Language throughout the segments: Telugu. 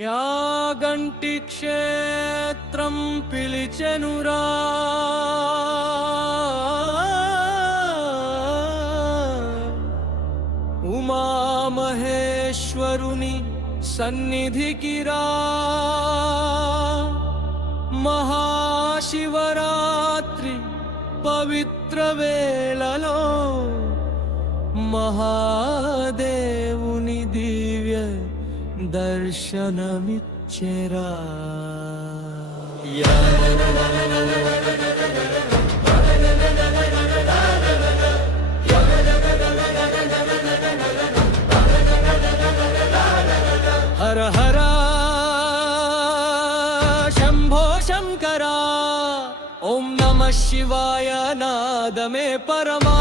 యాగంటి క్షేత్రం పిలిచెనురా ఉమామహేశ్వరుని సన్నిధికిరా మహాశివరాత్రి పవిత్ర వేళలో మహాదేవుని దివ్య దర్శనమిచ్చెరా హర హర శంభో శంకర ఓం నమః శివాయ నాదమే పరమా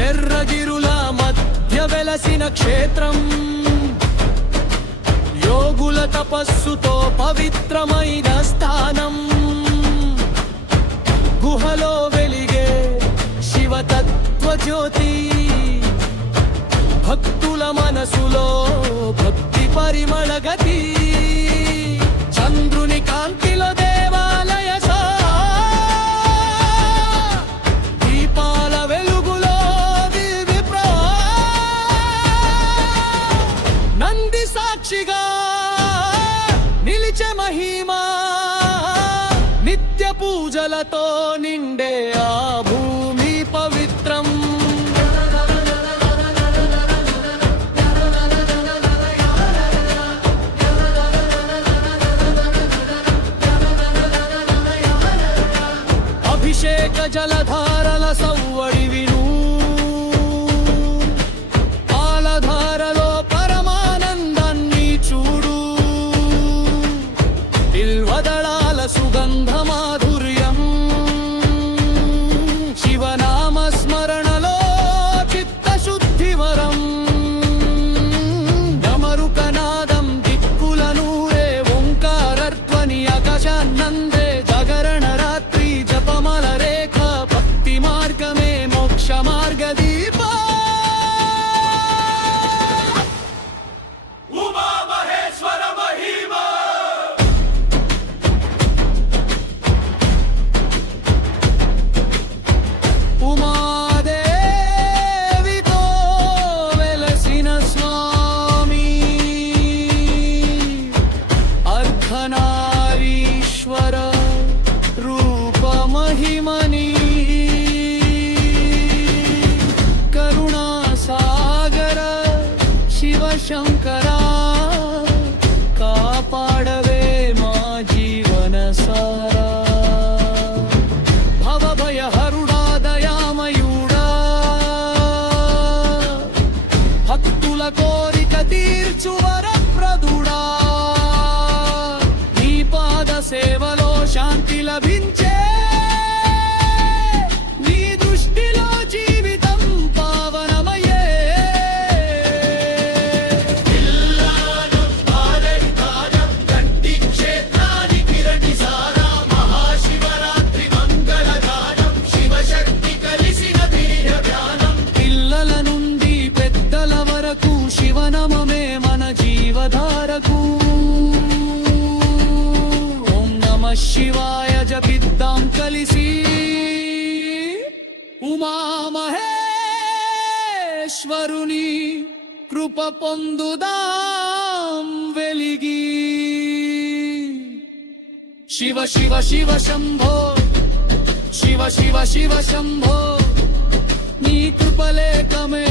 ఎర్రగిరుల మధ్య వెలసిన క్షేత్రం యోగుల తపస్సుతో పవిత్రమైన స్థానం గుహలో వెలిగే శివతత్వ జ్యోతి భక్తుల మనసులో భక్తి పరిమళ గతి చంద్రుని కాంతిలో దేవాలయ దీపాల వెలుగులో నంది సాక్షిగా నిలిచే మహిమా నిత్య పూజలతో నిండే ఆ భూమి పవిత్రం అభిషేక జలధారల సవ్వడి విను పాలధారలో పరమానందాన్ని చూడు బిల్వదళాల సుగంధ మాధుర్యం శివనామ స్మరణలో చిత్తశుద్ధి వరం డమరుకనాదం దిక్కులనూరే ఓంకారత్వని ఆకాశాన్నందే జాగరణ రాత్రి జపమల రేఖ భక్తి మార్గమే మోక్ష మార్గ దీప ఉమామహేశ్వర మహిమా ఉమాదేవితో వెలసిన స్వామి అర్ధనారీశ్వర రూప మహిమని కరుణా సాగర శివశంకర కాపాడవే మా జీవన సారా భవభయ హరుడా దయామయుడా భక్తుల కోరిక తీర్చు వరప్రదుడా నీ పాద సేవలో శాంతి లభించే నీ దృష్టిలో జీవితం పావనమయే గంటి క్షేత్రానికి రండి సారా మహాశివరాత్రి మంగళగానం శివశక్తి కలిసిన ధీర ధ్యానం పిల్లల నుండి పెద్దల వరకు శివనమమే మన జీవధారకు ఓం నమః శివాయ జపిద్దాం కలిసి ఉమామహేశ్వరుని కృప పొందుదాం వెలిగి శివ శివ శివ శంభో శివ శివ శివ శంభో నీ కృపలేకమే